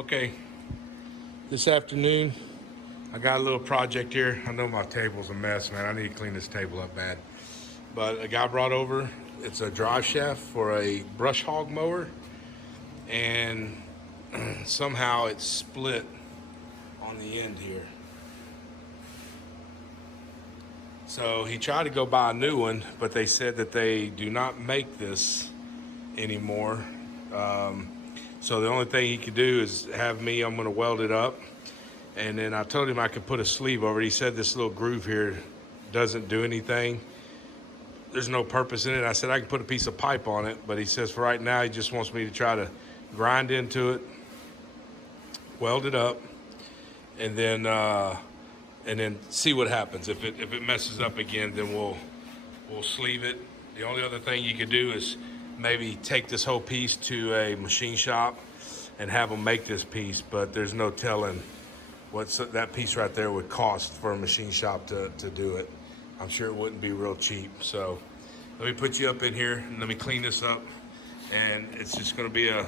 Okay, this afternoon I got a little project here. I know my table's a mess, man. I need to clean this table up bad. But a guy brought over, it's a drive shaft for a brush hog mower, and somehow it's split on the end here. So he tried to go buy a new one, but they said that they do not make this anymore. So the only thing he could do is have me, I'm going to weld it up. And then I told him I could put a sleeve over it. He said this little groove here doesn't do anything. There's no purpose in it. I said I can put a piece of pipe on it, but he says for right now he just wants me to try to grind into it, weld it up, and then see what happens. If it messes up again, then we'll sleeve it. The only other thing you could do is maybe take this whole piece to a machine shop and have them make this piece, but there's no telling what that piece right there would cost for a machine shop to do it. I'm sure it wouldn't be real cheap. So let me put you up in here and let me clean this up. And it's just gonna be a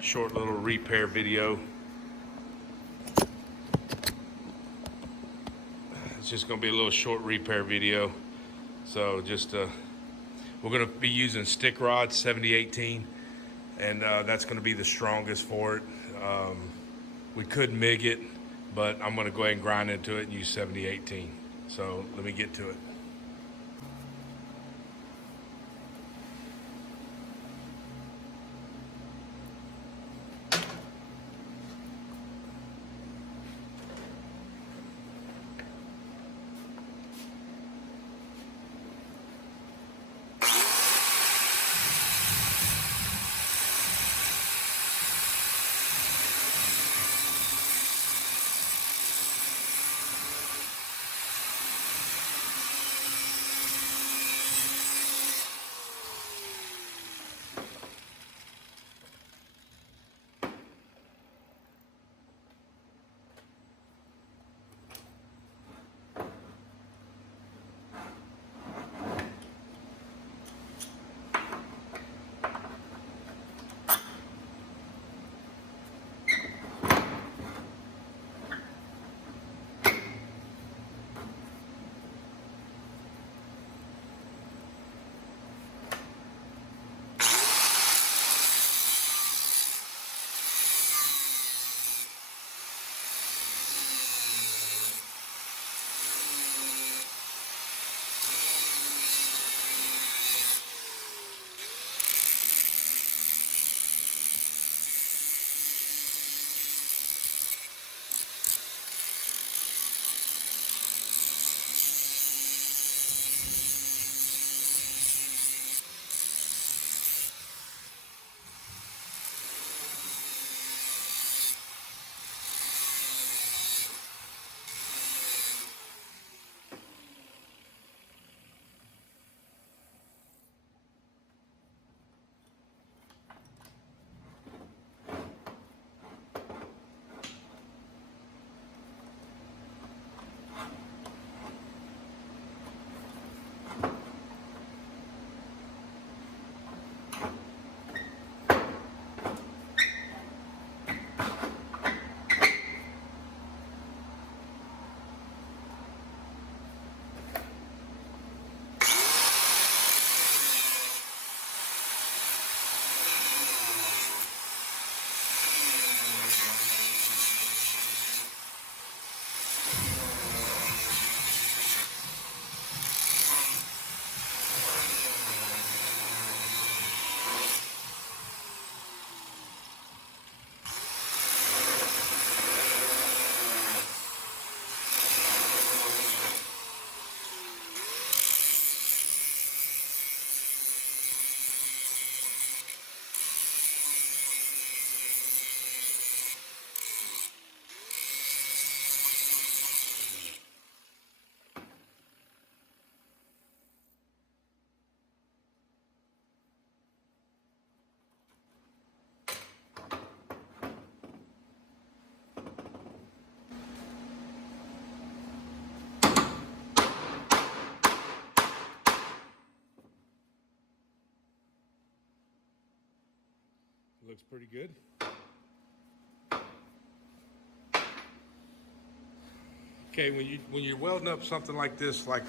short little repair video. It's just gonna be a little short repair video. So just, we're gonna be using stick rod 7018, and that's gonna be the strongest for it. We could MIG it, but I'm gonna go ahead and grind into it and use 7018. So let me get to it. Looks pretty good. Okay, when you're welding up something like this, like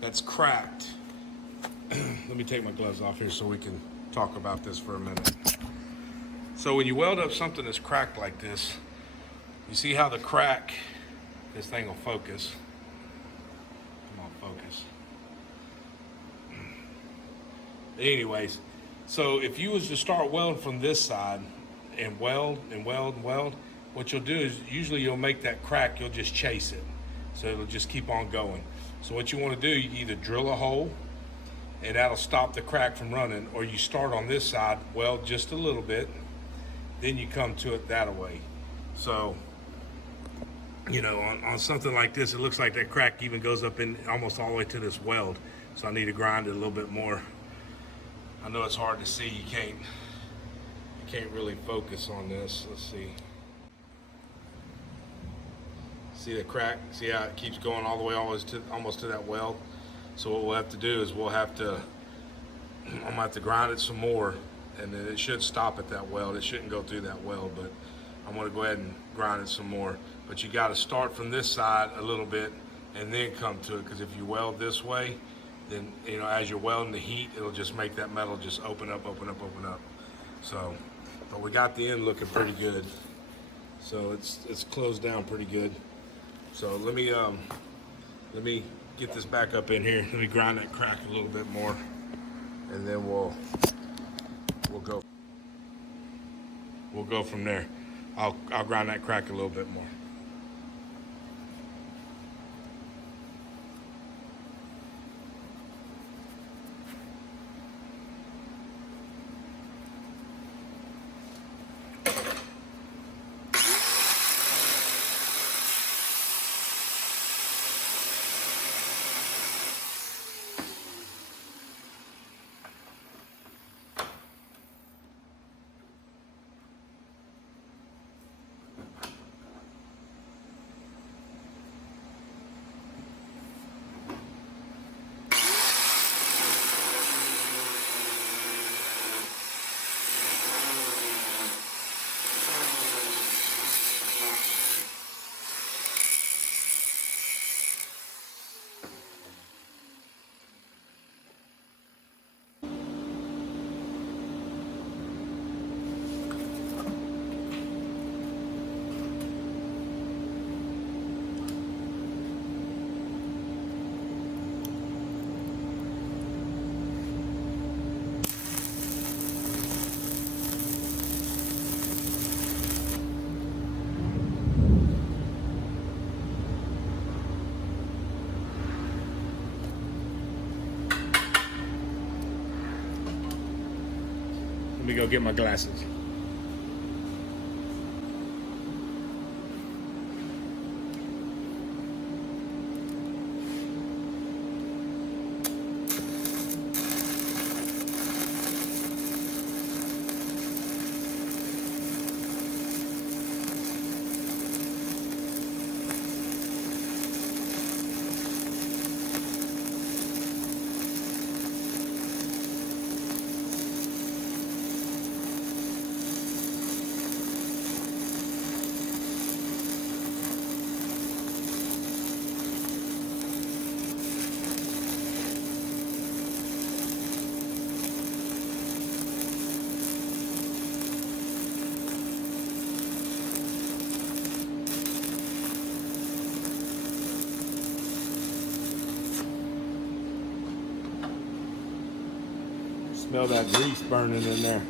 that's cracked. Let me take my gloves off here so we can talk about this for a minute. So when you weld up something that's cracked like this, you see how the crack, this thing will focus. Come on, focus. Anyways, so if you was to start welding from this side and weld and weld and weld, what you'll do is usually you'll make that crack, you'll just chase it. So it'll just keep on going. So what you want to do, you can either drill a hole and that'll stop the crack from running, or you start on this side, weld just a little bit, then you come to it that way. So, you know, on something like this, it looks like that crack even goes up in almost all the way to this weld. So I need to grind it a little bit more. I know it's hard to see. You can't really focus on this. Let's see. See the crack? See how it keeps going all the way almost to that weld? So what we'll have to do is I'm gonna have to grind it some more, and then it should stop at that weld. It shouldn't go through that weld, but I'm gonna go ahead and grind it some more. But you gotta start from this side a little bit and then come to it, because if you weld this way, then, you know, as you're welding, the heat, it'll just make that metal just open up, open up, open up. So, but we got the end looking pretty good. So it's closed down pretty good. So let me get this back up in here. Let me grind that crack a little bit more, and then we'll go from there. I'll grind that crack a little bit more. Let me go get my glasses. Smell that grease burning in there.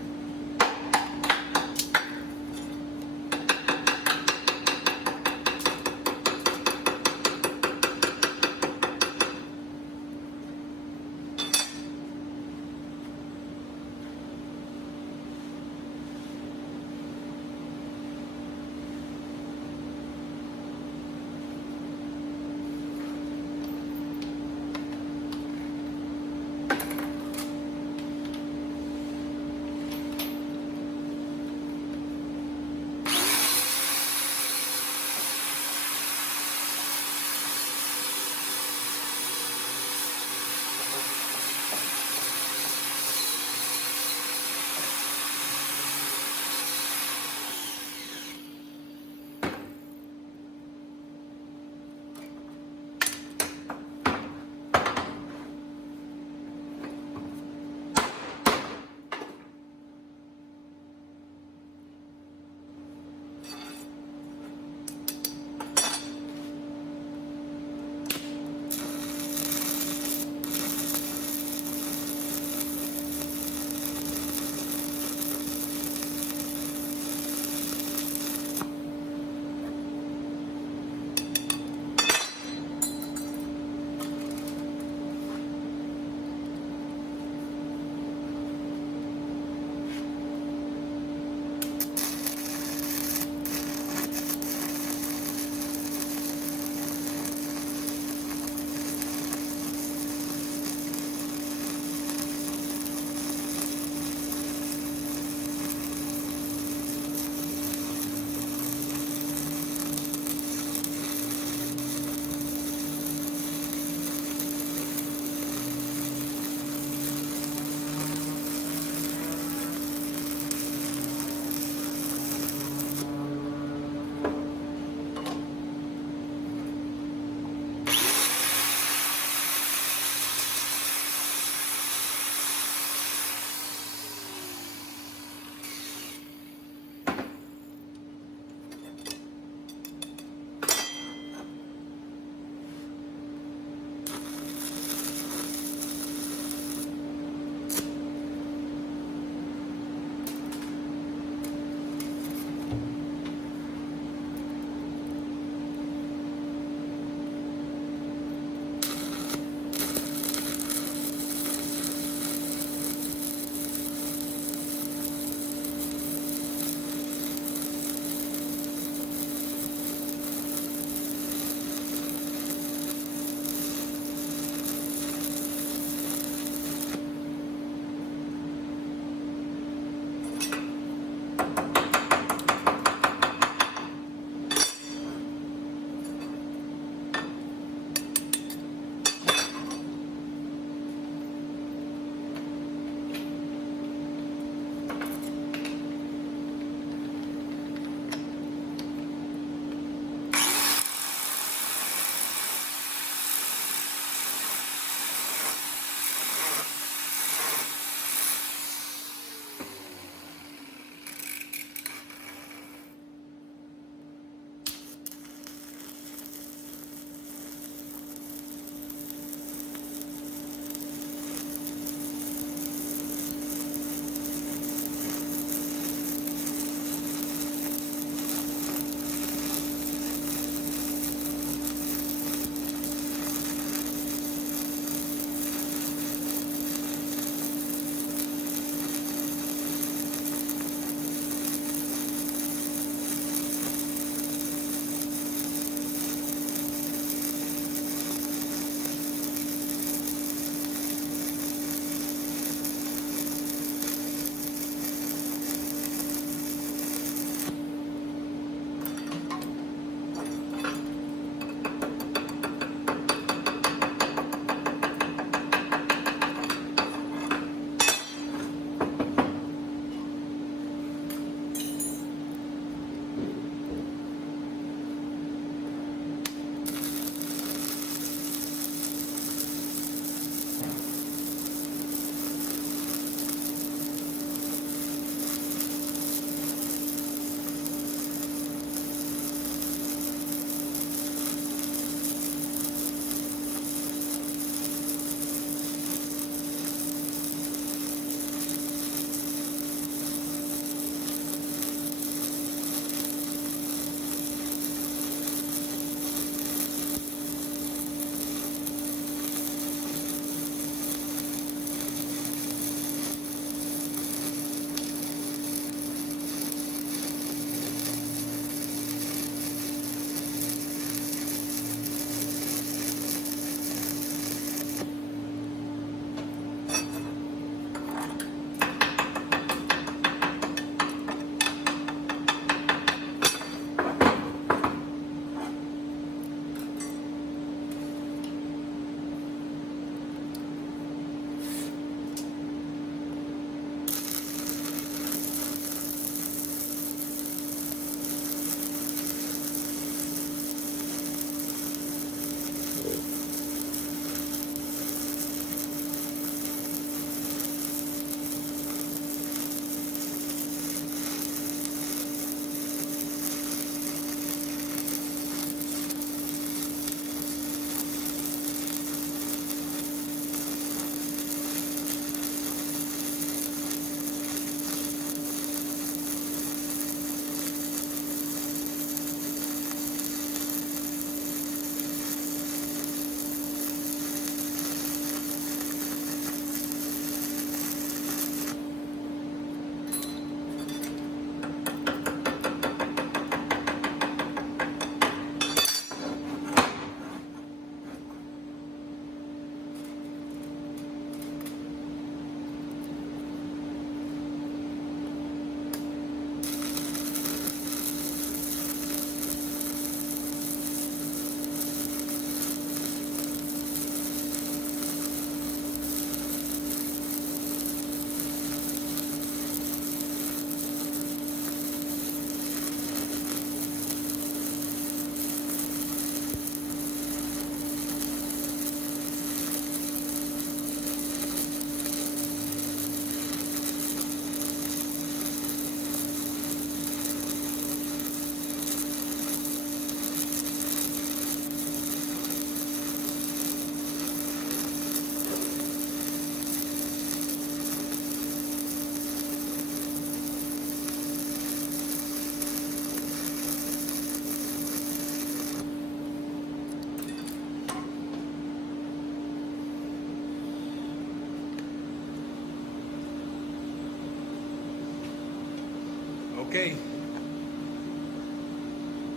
Okay.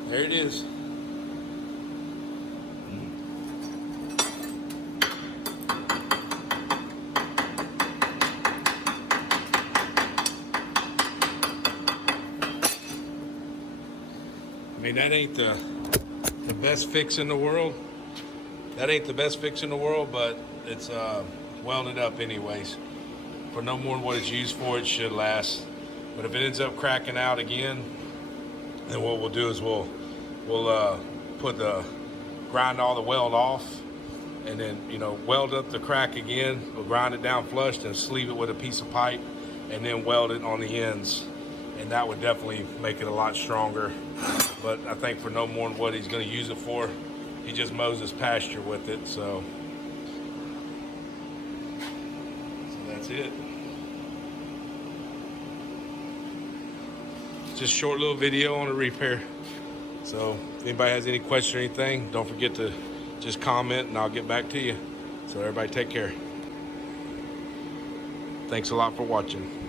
There it is. I mean, that ain't the best fix in the world. That ain't the best fix in the world, but it's welded up anyways. For no more than what it's used for, it should last. But if it ends up cracking out again, then what we'll do is we'll grind all the weld off, and then weld up the crack again. We'll grind it down flush and sleeve it with a piece of pipe, and then weld it on the ends, and that would definitely make it a lot stronger. But I think for no more than what he's going to use it for, he just mows his pasture with it. So that's it. Just a short little video on a repair. So if anybody has any questions or anything, don't forget to just comment and I'll get back to you. So everybody take care. Thanks a lot for watching.